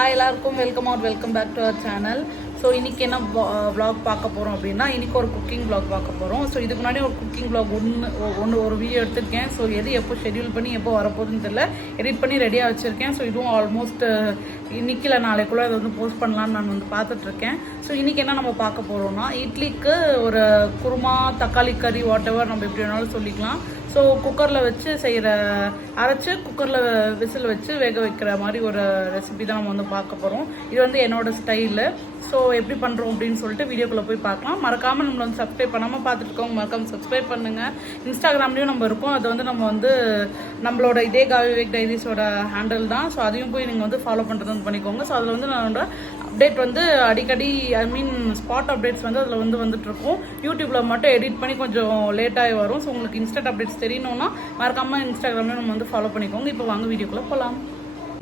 Hi எல்லாருக்கும் welcome back to our channel. So இன்றைக்கி என்ன vlog பார்க்க போகிறோம் அப்படின்னா, இன்றைக்கி ஒரு குக்கிங் vlog பார்க்க போகிறோம். ஸோ இதுக்கு முன்னாடி ஒரு குக்கிங் vlog ஒரு வீடியோ எடுத்திருக்கேன். ஸோ எது எப்போ ஷெட்யூல் பண்ணி எப்போ வரப்போகுதுன்னு தெரியல, எடிட் பண்ணி ரெடியாக வச்சுருக்கேன். ஸோ இதுவும் ஆல்மோஸ்ட் இன்றைக்கி இல்லை நாளைக்குள்ளே அதை வந்து போஸ்ட் பண்ணலான்னு நான் வந்து பார்த்துட்ருக்கேன். ஸோ இன்றைக்கி என்ன நம்ம பார்க்க போகிறோம்னா, இட்லிக்கு ஒரு குருமா, தக்காளி கறி, வாட் எவர் நம்ம எப்படி வேணாலும் சொல்லிக்கலாம். ஸோ குக்கரில் வச்சு அரைச்சி குக்கரில் விசில் வச்சு வேக வைக்கிற மாதிரி ஒரு ரெசிபி தான் நம்ம வந்து பார்க்க போகிறோம். இது வந்து என்னோடய ஸ்டைலு. ஸோ எப்படி பண்ணுறோம் அப்படின்னு சொல்லிட்டு வீடியோக்குள்ளே போய் பார்க்கலாம். மறக்காமல் நம்மளை வந்து சப்ஸ்கிரைப் பண்ணாமல் பார்த்துருக்கோங்க, மறக்காமல் சப்ஸ்கிரைப் பண்ணுங்கள். இன்ஸ்டாகிராம்லேயும் நம்ம இருக்கோம். அது வந்து நம்ம வந்து நம்மளோட இதே காவி விவேக் டைரிஸோட ஹேண்டில் தான். ஸோ அதையும் போய் நீங்கள் வந்து ஃபாலோ பண்ணுறது வந்து பண்ணிக்கோங்க. ஸோ அதில் வந்து நான் அப்டேட் வந்து அடிக்கடி ஸ்பாட் அப்டேட்ஸ் வந்து அதில் வந்து வந்துட்டுருக்கும். யூடியூப்பில் மட்டும் எடிட் பண்ணி கொஞ்சம் லேட்டாகி வரும். ஸோ உங்களுக்கு இன்ஸ்டன்ட் அப்டேட்ஸ் தெரியணும்னா மறக்காமல் இன்ஸ்டாகிராம்லேயும் நம்ம வந்து ஃபாலோ பண்ணிக்கோங்க. இப்போ வாங்க வீடியோக்குள்ளே போகலாம்.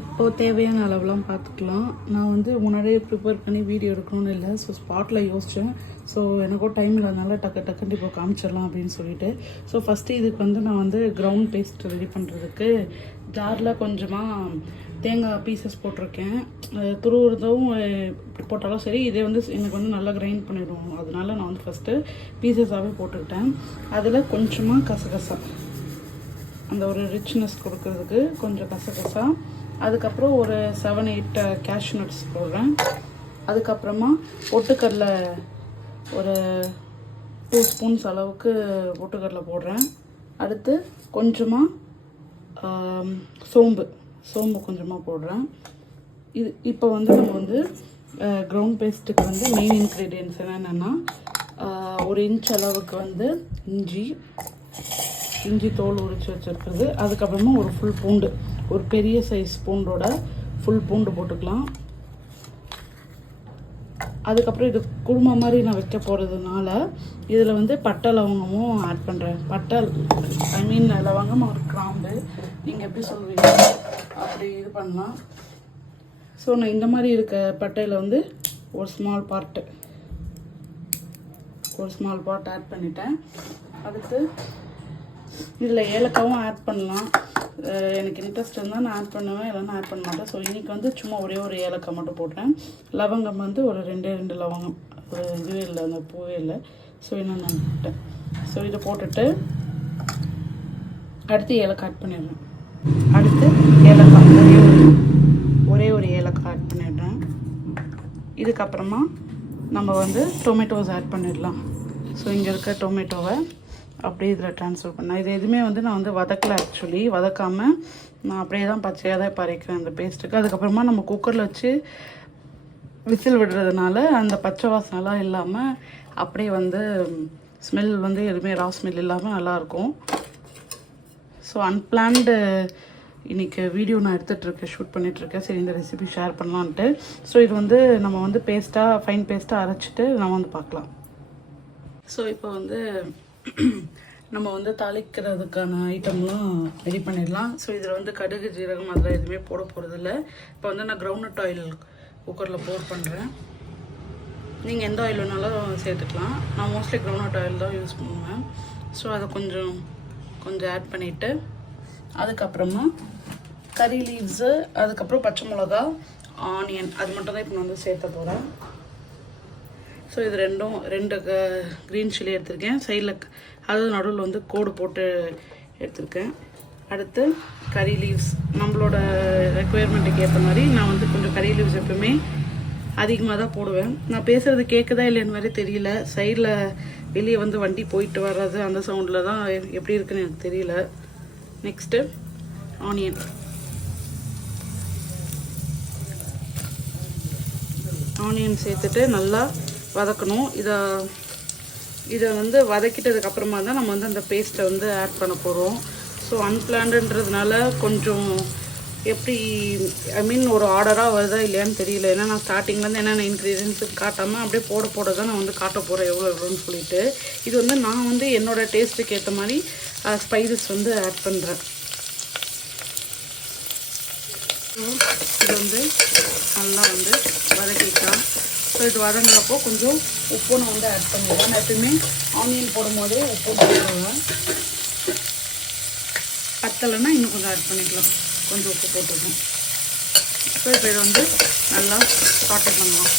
இப்போது தேவையான அளவுலாம் பார்த்துக்கலாம். நான் வந்து முன்னாடியே ப்ரிப்பேர் பண்ணி வீடியோ எடுக்கணும்னு இல்லை. ஸோ ஸ்பாட்டில் யோசித்தேன். ஸோ எனக்கும் டைம் இல்லாதனால டக்குன்னு இப்போ காமிச்சிடலாம் அப்படின்னு சொல்லிட்டு. ஸோ ஃபஸ்ட்டு இதுக்கு வந்து நான் வந்து கிரவுண்ட் பேஸ்ட் ரெடி பண்ணுறதுக்கு ஜாரில் கொஞ்சமாக தேங்காய் பீசஸ் போட்டிருக்கேன். துருவுறதும் போட்டாலும் சரி, இதே வந்து எனக்கு வந்து நல்லா கிரைண்ட் பண்ணிவிடுவோம். அதனால நான் வந்து ஃபஸ்ட்டு பீசஸாகவே போட்டுக்கிட்டேன். அதில் கொஞ்சமாக கசகசா, அந்த ஒரு ரிச்னஸ் கொடுக்கறதுக்கு கொஞ்சம் கசகசா. அதுக்கப்புறம் ஒரு 7-8 கேஷ்யூ நட்ஸ் போடுறேன். அதுக்கப்புறமா பொட்டுக்கடலை ஒரு 2 ஸ்பூன்ஸ் அளவுக்கு பொட்டுக்கடலை போடுறேன். அடுத்து கொஞ்சமாக சோம்பு கொஞ்சமாக போடுறேன். இப்போ வந்து நம்ம வந்து கிரவுண்ட் பேஸ்ட்டுக்கு வந்து மெயின் இன்க்ரீடியன்ட்ஸ் என்னென்னா, 1 இன்ச் அளவுக்கு வந்து இஞ்சி தோல் உரித்து வச்சுருக்குறது. அதுக்கப்புறமா ஒரு ஃபுல் பூண்டு, ஒரு பெரிய சைஸ் பூண்டோட ஃபுல் பூண்டு போட்டுக்கலாம். அதுக்கப்புறம் இது குருமா மாதிரி நான் வைக்க போகிறதுனால இதில் வந்து பட்டை லவங்கமும் ஆட் பண்ணுறேன். லவங்கம் ஒரு கிராம்பு, நீங்கள் எப்படி சொல்லுவீங்க அப்படி இது பண்ணலாம். ஸோ நான் இந்த மாதிரி இருக்க பட்டையில் வந்து ஒரு ஸ்மால் பார்ட் ஆட் பண்ணிட்டேன். அடுத்து இதில் ஏலக்காவும் ஆட் பண்ணலாம். எனக்கு இன்ட்ரெஸ்ட் இருந்தால் நான் ஆட் பண்ணுவேன், இல்லைன்னா ஆட் பண்ண மாட்டேன். ஸோ இன்றைக்கி வந்து சும்மா ஒரே ஒரு ஏலக்காய் மட்டும் போட்டேன். லவங்கம் வந்து ஒரு 2 லவங்கம், ஒரு இதுவே இல்லை, அந்த பூவே இல்லை. ஸோ என்ன நான் போட்டேன். ஸோ இதை போட்டுட்டு அடுத்து ஏலக்காய் ஆட் பண்ணிடுறேன். அடுத்து ஏலக்காய் ஒரே ஒரு ஏலக்காய் ஆட் பண்ணிடுறேன். இதுக்கப்புறமா நம்ம வந்து டொமேட்டோஸ் ஆட் பண்ணிடலாம். ஸோ இங்கே இருக்க டொமேட்டோவை அப்படியே இதில் ட்ரான்ஸ்ஃபர் பண்ணேன். இது எதுவுமே வந்து நான் வந்து வதக்காமல் நான் அப்படியே தான் பச்சையாக தான் பறிக்கிறேன் அந்த பேஸ்ட்டுக்கு. அதுக்கப்புறமா நம்ம குக்கரில் வச்சு விசில் விடுறதுனால அந்த பச்சை வாசனைலாம் இல்லாமல் அப்படியே வந்து ஸ்மெல் வந்து எதுவுமே ரா ஸ்மெல் இல்லாமல் நல்லாயிருக்கும். ஸோ அன்பிளான்டு இன்றைக்கி வீடியோ நான் ஷூட் பண்ணிகிட்ருக்கேன். சரி, இந்த ரெசிபி ஷேர் பண்ணலான்ட்டு. ஸோ இது வந்து நம்ம வந்து ஃபைன் பேஸ்ட்டாக அரைச்சிட்டு நம்ம வந்து பார்க்கலாம். ஸோ இப்போ வந்து நம்ம வந்து தாளிக்கிறதுக்கான ஐட்டம்லாம் ரெடி பண்ணிடலாம். ஸோ இதில் வந்து கடுகு, ஜீரகம் அதெல்லாம் எதுவுமே போட போகிறதில்ல. இப்போ வந்து நான் கிரவுண்ட்நட் ஆயில் குக்கரில் போர் பண்ணுறேன். நீங்கள் எந்த ஆயில் வேணாலும் சேர்த்துக்கலாம். நான் மோஸ்ட்லி கிரவுண்ட்நட் ஆயில் தான் யூஸ் பண்ணுவேன். ஸோ அதை கொஞ்சம் ஆட் பண்ணிவிட்டு அதுக்கப்புறமா கறி லீவ்ஸு, அதுக்கப்புறம் பச்சை மிளகா, ஆனியன், அது மட்டும் தான் இப்போ நான் வந்து சேர்த்த போகிறேன். ஸோ இது 2 க்ரீன் சில்லி எடுத்திருக்கேன். சைடில் அதாவது நடுவில் வந்து கோடு போட்டு எடுத்திருக்கேன். அடுத்து கறி லீவ்ஸ், நம்மளோட ரெக்குயர்மெண்ட்டுக்கு ஏற்ற மாதிரி நான் வந்து கொஞ்சம் கறி லீவ்ஸ் எப்பவுமே அதிகமாக தான் போடுவேன். நான் பேசுகிறது கேட்குதா இல்லைன்னு மாதிரி தெரியல. சைடில் வெளியே வந்து வண்டி போயிட்டு வர்றது அந்த சவுண்டில் தான் எப்படி இருக்குன்னு எனக்கு தெரியல. நெக்ஸ்ட்டு ஆனியன் சேர்த்துட்டு நல்லா வதக்கணும். இதை வந்து வதக்கிட்டதுக்கப்புறமா தான் நம்ம வந்து அந்த பேஸ்ட்டை வந்து ஆட் பண்ண போகிறோம். ஸோ அன்பிளான்டுன்றதுனால கொஞ்சம் எப்படி ஒரு ஆர்டராக வருதா இல்லையான்னு தெரியல. ஏன்னா நான் ஸ்டார்டிங்லேருந்து என்னென்ன இன்க்ரீடியன்ஸ் காட்டாமல் அப்படியே போட தான் நான் வந்து காட்ட போகிறேன் எவ்வளோன்னு சொல்லிட்டு. இது வந்து நான் வந்து என்னோடய டேஸ்ட்டுக்கு ஏற்ற மாதிரி ஸ்பைசஸ் வந்து ஆட் பண்ணுறேன். இது வந்து நல்லா வந்து வதக்கிக்கலாம். ஸோ இது வதங்குறப்போ கொஞ்சம் உப்பு நான் வந்து ஆட் பண்ணிடுவேன். நான் எப்பவுமே ஆனியன் போடும் போதே உப்பு போட்டுடுவேன். பத்தலைன்னா இன்னும் கொஞ்சம் ஆட் பண்ணிக்கலாம். கொஞ்சம் உப்பு போட்டுருக்கோம். ஸோ இப்போ இதை வந்து நல்லா சாட்டே பண்ணலாம்.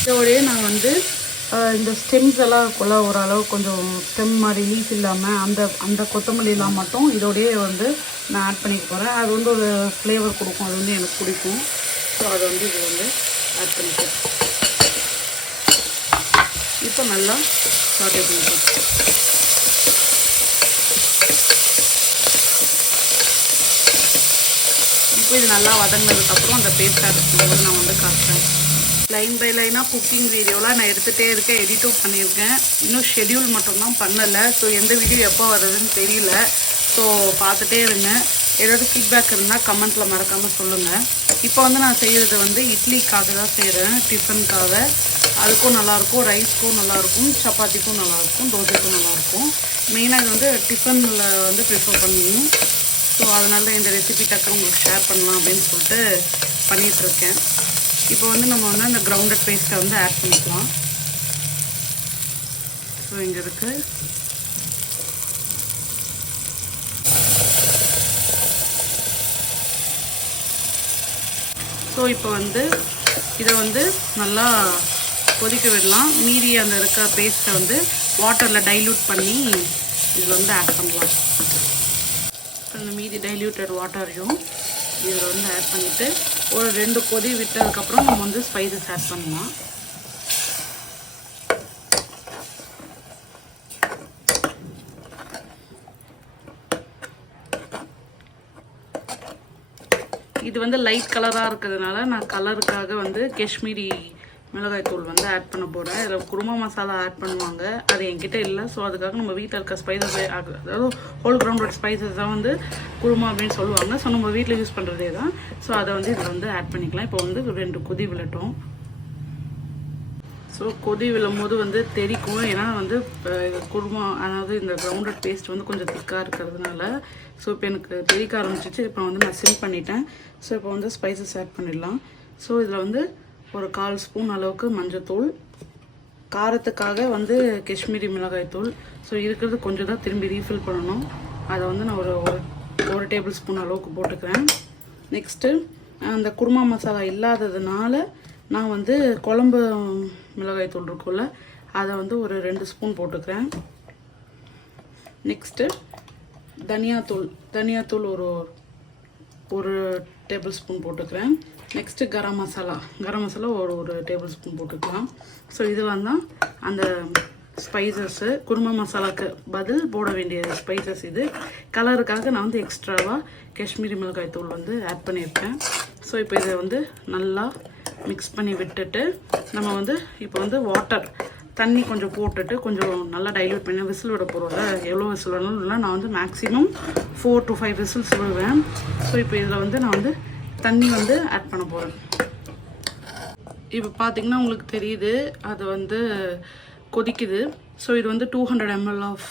இதோடய நான் வந்து இந்த ஸ்டெம்ஸ் எல்லாம் இருக்குள்ள ஓரளவு கொஞ்சம் ஸ்டெம் மாதிரி லீஃப் இல்லாமல் அந்த கொத்தமல்லிலாம் மட்டும் இதோடய வந்து நான் ஆட் பண்ணிக்க போகிறேன். அது வந்து ஒரு ஃப்ளேவர் கொடுக்கும், அது வந்து எனக்கு பிடிக்கும். ஸோ அதை வந்து இது வந்து ஆட் பண்ணிக்கிறேன். இப்போ நல்லா சாட்டே பண்ணிக்கலாம். இப்போ இது நல்லா வதங்கினதுக்கப்புறம் அந்த பேஸ்ட் ஆட் பண்ணும்போது நான் வந்து காட்டுறேன். லைன் பை லைனாக குக்கிங் வீடியோலாம் நான் எடுத்துகிட்டே இருக்கேன், எடிட்டும் பண்ணியிருக்கேன். இன்னும் ஷெட்யூல் மட்டும்தான் பண்ணலை. ஸோ எந்த வீடியோ எப்போ வருதுன்னு தெரியல. ஸோ பார்த்துட்டே இருங்க. ஏதாவது ஃபீட்பேக் இருந்தால் கமெண்ட்டில் மறக்காமல் சொல்லுங்கள். இப்போ வந்து நான் செய்கிறது வந்து இட்லிக்காக தான் செய்கிறேன், டிஃபனுக்காக. அதுக்கும் நல்லாயிருக்கும், ரைஸ்க்கும் நல்லாயிருக்கும், சப்பாத்திக்கும் நல்லாயிருக்கும், தோசைக்கும் நல்லாயிருக்கும். மெயினாக இது வந்து டிஃபனில் வந்து ப்ரிஃபர் பண்ணணும். ஸோ அதனால இந்த ரெசிபி டக்குனு உங்களுக்கு ஷேர் பண்ணலாம் அப்படின்னு சொல்லிட்டு பண்ணிகிட்ருக்கேன். இப்போ வந்து நம்ம வந்து அந்த கிரவுண்டட் பேஸ்ட்டை வந்து ஆட் பண்ணிக்கலாம். ஸோ இங்கே இருக்குது. ஸோ இப்போ வந்து இதை வந்து நல்லா கொதிக்க விடலாம். மீதி அந்த இருக்க பேஸ்ட்டை வந்து வாட்டரில் டைல்யூட் பண்ணி இதில் வந்து ஆட் பண்ணலாம். அந்த மீதி டைல்யூட்டட் வாட்டரையும் இதில் வந்து ஆட் பண்ணிவிட்டு ஒரு 2 கொதி விட்டதுக்கப்புறம் நம்ம வந்து ஸ்பைசஸ் ஆட் பண்ணலாம். இது வந்து லைட் கலராக இருக்கிறதுனால நான் கலருக்காக வந்து காஷ்மீரி மிளகாய் தூள் வந்து ஆட் பண்ண போகிறேன். இதில் குருமா மசாலா ஆட் பண்ணுவாங்க, அது என்கிட்ட இல்லை. ஸோ அதுக்காக நம்ம வீட்டில் இருக்க ஸ்பைசஸ், அதாவது ஹோல் கிரவுண்டட் ஸ்பைசஸ் தான் வந்து குருமா அப்படின்னு சொல்லுவாங்க. ஸோ நம்ம வீட்டில் யூஸ் பண்ணுறதே தான். ஸோ அதை வந்து இதில் வந்து ஆட் பண்ணிக்கலாம். இப்போ வந்து 2 கொதி விழட்டும். ஸோ கொதி விழும் போது வந்து தெரிக்கும், ஏன்னா வந்து குருமா, அதாவது இந்த கிரவுண்டட் பேஸ்ட் வந்து கொஞ்சம் திக்காக இருக்கிறதுனால. ஸோ இப்போ எனக்கு தெளிக்க ஆரம்பிச்சிச்சு. இப்போ வந்து நான் சிம் பண்ணிட்டேன். ஸோ இப்போ வந்து ஸ்பைசஸ் ஆட் பண்ணிடலாம். ஸோ இதில் வந்து ஒரு 1/4 ஸ்பூன் அளவுக்கு மஞ்சத்தூள், காரத்துக்காக வந்து காஷ்மீரி மிளகாய் தூள். ஸோ இருக்கிறது கொஞ்சம் தான் திரும்பி ரீஃபில் பண்ணணும். அதை வந்து நான் ஒரு டேபிள் ஸ்பூன் அளவுக்கு போட்டுக்கிறேன். நெக்ஸ்ட்டு அந்த குருமா மசாலா இல்லாததுனால நான் வந்து குழம்பு மிளகாய் தூள் இருக்குல்ல, அதை வந்து ஒரு 2 ஸ்பூன் போட்டுக்கிறேன். நெக்ஸ்ட்டு தனியாத்தூள் ஒரு டேபிள் ஸ்பூன் போட்டுக்கிறேன். நெக்ஸ்ட்டு கரம் மசாலா ஒரு டேபிள் ஸ்பூன் போட்டுக்கலாம். ஸோ இதெல்லாம் தான் அந்த ஸ்பைசஸ்ஸு. குருமா மசாலாவுக்கு பதில் போட வேண்டிய ஸ்பைசஸ் இது. கலருக்காக நான் வந்து எக்ஸ்ட்ராவாக காஷ்மீரி மிளகாய் தூள் வந்து ஆட் பண்ணியிருக்கேன். ஸோ இப்போ இதை வந்து நல்லா மிக்ஸ் பண்ணி விட்டுட்டு நம்ம வந்து இப்போ வந்து தண்ணி கொஞ்சம் போட்டுட்டு கொஞ்சம் நல்லா டைல்யூட் பண்ணி விசில் விட போகிறோம்ல. எவ்வளோ விசில் விடணும் இல்லை, நான் வந்து மேக்ஸிமம் 4 to 5 விசில்ஸ் விடுவேன். ஸோ இப்போ இதில் வந்து நான் வந்து தண்ணி வந்து ஆட் பண்ண போகிறேன். இப்போ பார்த்தீங்கன்னா உங்களுக்கு தெரியுது, அது வந்து கொதிக்குது. ஸோ இது வந்து 200 ml of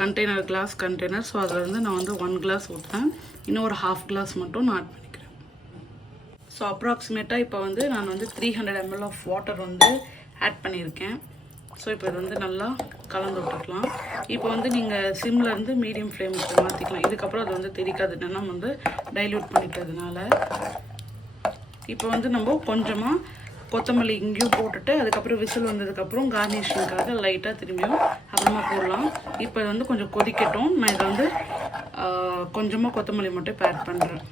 container, glass container. So அதில் வந்து நான் வந்து 1 கிளாஸ் ஊற்றுறேன். இன்னும் ஒரு 1/2 கிளாஸ் மட்டும் நான் ஆட் பண்ணிக்கிறேன். ஸோ அப்ராக்சிமேட்டாக இப்போ வந்து நான் வந்து 300 ml ஆஃப் வாட்டர் வந்து ஆட் பண்ணியிருக்கேன். ஸோ இப்போ இது வந்து நல்லா கலந்து விட்டுக்கலாம். இப்போ வந்து நீங்கள் சிம்லேருந்து மீடியம் ஃப்ளேமுக்கு மாற்றிக்கலாம். இதுக்கப்புறம் அது வந்து தெரிக்காது, நம்ம வந்து டைல்யூட் பண்ணிட்டதுனால. இப்போ வந்து நம்ம கொஞ்சமாக கொத்தமல்லி இங்கேயும் போட்டுட்டு அதுக்கப்புறம் விசில் வந்ததுக்கப்புறம் கார்னிஷிங்காக லைட்டாக திரும்பியும் அப்புறமா போடலாம். இப்போ இது வந்து கொஞ்சம் கொதிக்கட்டும். நான் இதை வந்து கொஞ்சமாக கொத்தமல்லி மட்டும் இப்போ ஆட் பண்ணுறேன்.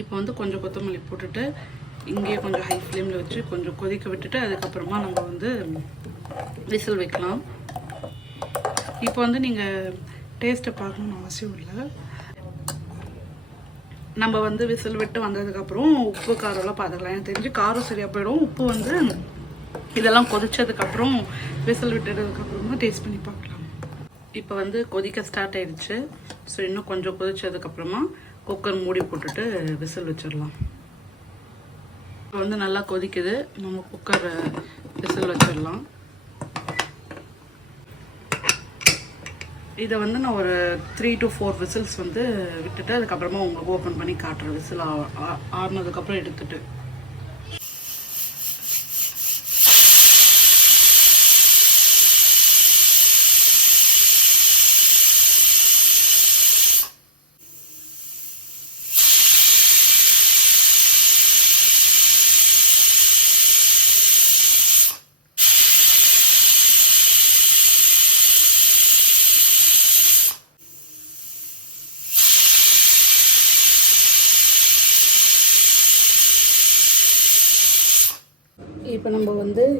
இப்போ வந்து கொஞ்சம் கொத்தமல்லி போட்டுட்டு இங்கேயே கொஞ்சம் ஹை ஃப்ளேமில் வச்சு கொஞ்சம் கொதிக்க விட்டுட்டு அதுக்கப்புறமா நம்ம வந்து விசில் வைக்கலாம். இப்போ வந்து நீங்கள் டேஸ்ட்டை பார்க்கணுன்னு அவசியம் இல்லை. நம்ம வந்து விசில் விட்டு வந்ததுக்கப்புறம் உப்பு காரம்லாம் பார்த்துக்கலாம். எனக்கு தெரிஞ்சு காரம் சரியாக போயிடும். உப்பு வந்து இதெல்லாம் கொதிச்சதுக்கப்புறம் விசில் விட்டதுக்கப்புறமா டேஸ்ட் பண்ணி பார்க்கலாம். இப்போ வந்து கொதிக்க ஸ்டார்ட் ஆயிடுச்சு. ஸோ இன்னும் கொஞ்சம் கொதிச்சதுக்கப்புறமா குக்கர் மூடி போட்டுட்டு விசில் வச்சிடலாம். இப்போ வந்து நல்லா கொதிக்குது, நம்ம குக்கரை விசில் வச்சிடலாம். இதை வந்து நான் ஒரு 3 to 4 விசில்ஸ் வந்து விட்டுட்டு அதுக்கப்புறமா உங்களுக்கு ஓப்பன் பண்ணி காட்டுறேன். விசில் ஆறுனதுக்கப்புறம் எடுத்துட்டு.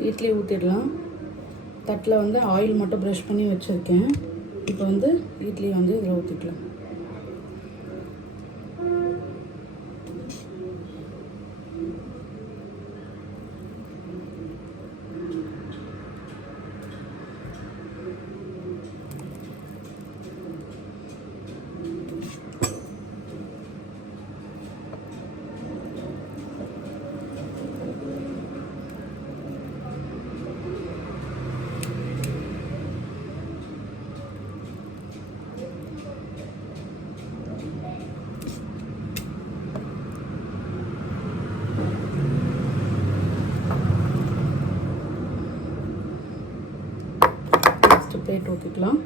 இட்லி ஊற்றிடலாம். தட்டில் வந்து ஆயில் மட்டும் ப்ரஷ் பண்ணி வச்சுருக்கேன். இப்போ வந்து இட்லி வந்து இதில் ஊற்றிக்கலாம். பிளேட் ஊற்றிக்கலாம்.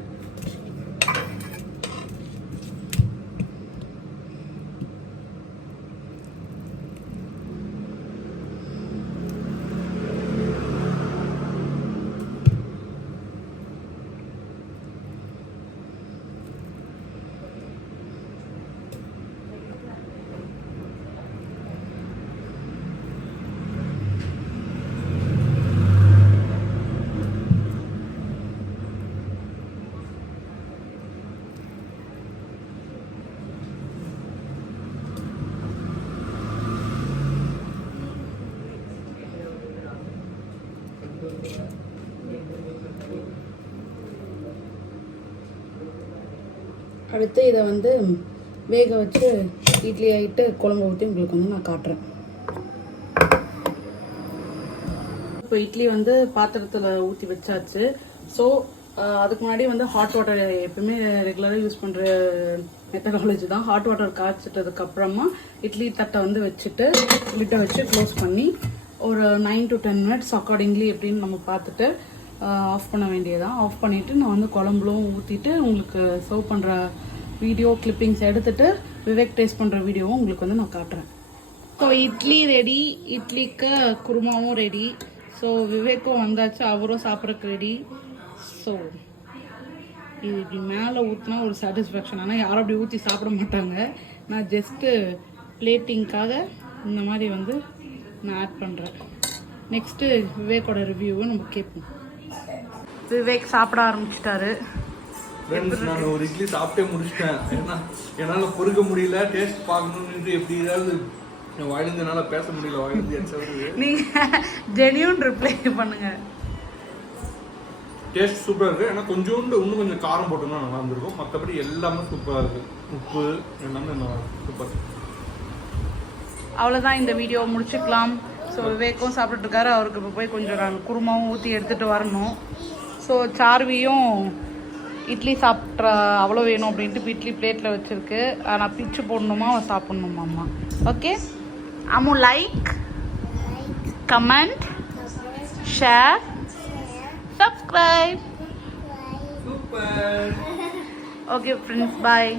அடுத்து இதை வந்து வேக வச்சு இட்லி ஆகிட்டு குழம்பு ஊற்றி உங்களுக்கு வந்து நான் காட்டுறேன். இப்போ இட்லி வந்து பாத்திரத்தில் ஊற்றி வச்சாச்சு. ஸோ அதுக்கு முன்னாடி வந்து ஹாட் வாட்டர் எப்பவுமே ரெகுலராக யூஸ் பண்ணுற மெத்தடாலஜி தான். ஹாட் வாட்டர் காய்ச்சிட்டதுக்கப்புறமா இட்லி தட்டை வந்து வச்சுட்டு லிட்டை வச்சு க்ளோஸ் பண்ணி ஒரு 9 to 10 minutes அக்கார்டிங்லி எப்படின்னு நம்ம பார்த்துட்டு ஆஃப் பண்ண வேண்டியதான். ஆஃப் பண்ணிவிட்டு நான் வந்து குழம்புலும் ஊற்றிட்டு உங்களுக்கு சர்வ் பண்ணுற வீடியோ கிளிப்பிங்ஸ் எடுத்துகிட்டு விவேக் டேஸ்ட் பண்ணுற வீடியோவும் உங்களுக்கு வந்து நான் காட்டுறேன். ஸோ இட்லி ரெடி, இட்லிக்கு குருமாவும் ரெடி. ஸோ விவேக்கும் வந்தாச்சு, அவரும் சாப்பிட்றதுக்கு ரெடி. ஸோ இது இப்படி மேலே ஊற்றினா ஒரு சாட்டிஸ்ஃபேக்ஷன். ஆனால் யாரும் அப்படி ஊற்றி சாப்பிட மாட்டாங்க. நான் ஜஸ்ட்டு பிளேட்டிங்காக இந்த மாதிரி வந்து நான் ஆட் பண்ணுறேன். நெக்ஸ்ட்டு விவேக்கோட ரிவ்யூவை நம்ம கேட்போம். விவேக் சாப்பிட ஆரம்பிச்சிட்டாரு. நான் ஒரு இட்லி சாப்பிட்டே முடிச்சிட்டேன். ஏன்னா என்னால் பொறுக்க முடியல, டேஸ்ட் பார்க்கணும்னு எப்படி ஏதாவது என் வாயிலிருந்து என்னால் பேச முடியல. வாயிலிருந்து நீங்கள் ஜெனியூன் ரிப்ளை பண்ணுங்க. டேஸ்ட் சூப்பராக இருக்குது. ஏன்னா கொஞ்சோண்டு இன்னும் கொஞ்சம் காரம் போட்டோம்னா நல்லா இருந்திருக்கும். மற்றபடி எல்லாமே சூப்பராக இருக்குது. உப்பு எல்லாமே நல்லா சூப்பர். அவ்வளோதான், இந்த வீடியோவை முடிச்சுக்கலாம். ஸோ விவேக்கும் சாப்பிட்டுருக்காரு. அவருக்கு இப்போ போய் கொஞ்சம் நான் குருமாவும் ஊற்றி எடுத்துகிட்டு வரணும். ஸோ சார்வியும் இட்லி சாப்பிட்ற அவ்வளோ வேணும் அப்படின்ட்டு இப்போ இட்லி பிளேட்டில் வச்சுருக்கு. நான் பிச்சு போடணுமா அவன் சாப்பிட்ணுமாம்மா. ஓகே அம்மு, like, comment, share, subscribe. Super. Okay friends, பாய்.